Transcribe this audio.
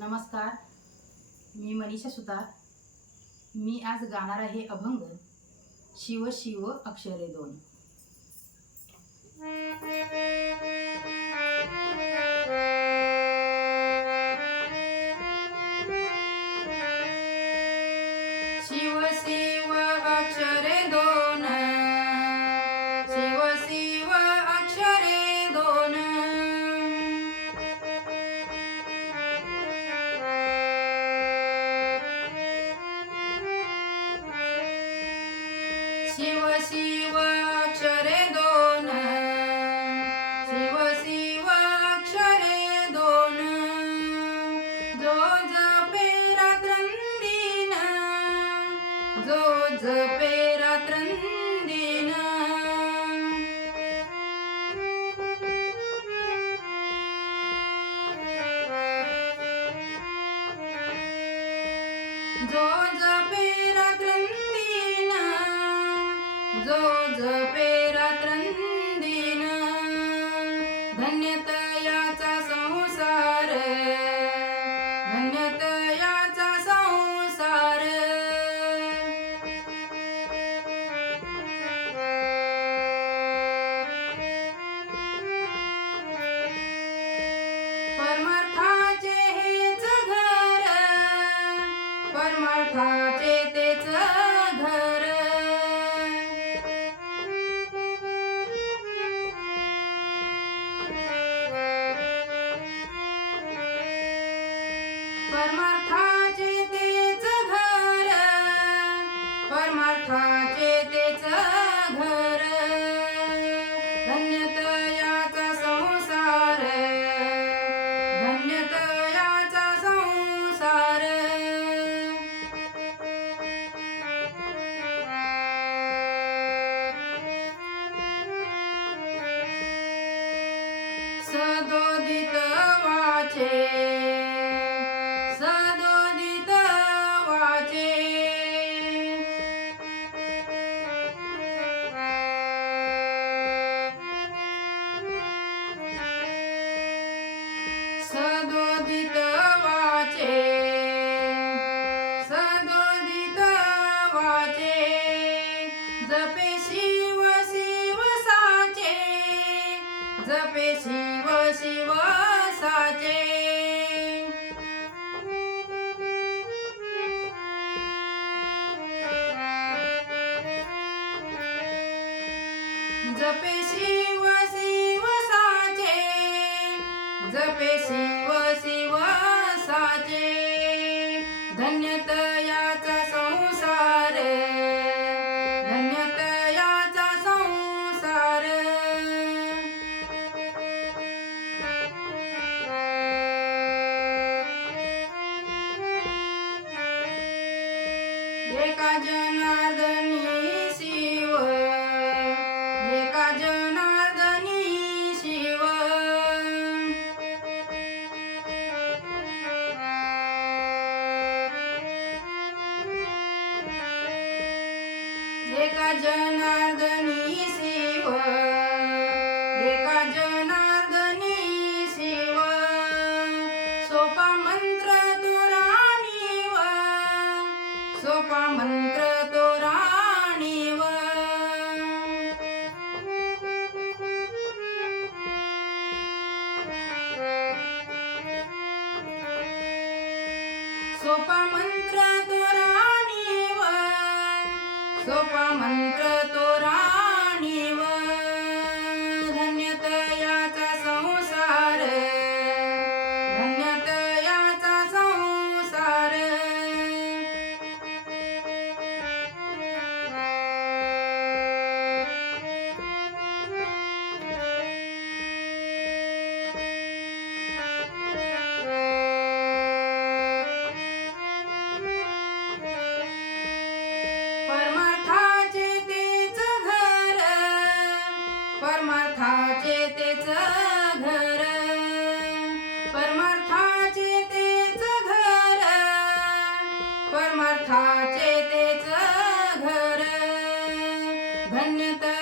नमस्कार मी मनीषा सुतार. मी आज गाणार आहे अभंग शिव शिव अक्षरे दोन. शिव शिव अक्षरे शिव शिव अक्षरे दोन. शिव शिव अक्षरे दोन. जो जपे रात्रंदीन जो जपे रात्रंदीन. जो जपे जो जपे रात्रंदिन वाचे. सदोदित वाचे. जपे शिव शिव साचे. जपे शिव शिव साचे. जपे शिव धन्यतयाचा संसार धन्यतयाचा संसार. एका जनार्दनी एका जनार्दनी शिव. एका जनार्दनी शिव. सोपा मंत्र तोराणीव सोपा मंत्र तोराणीव सोपा मंत्र планета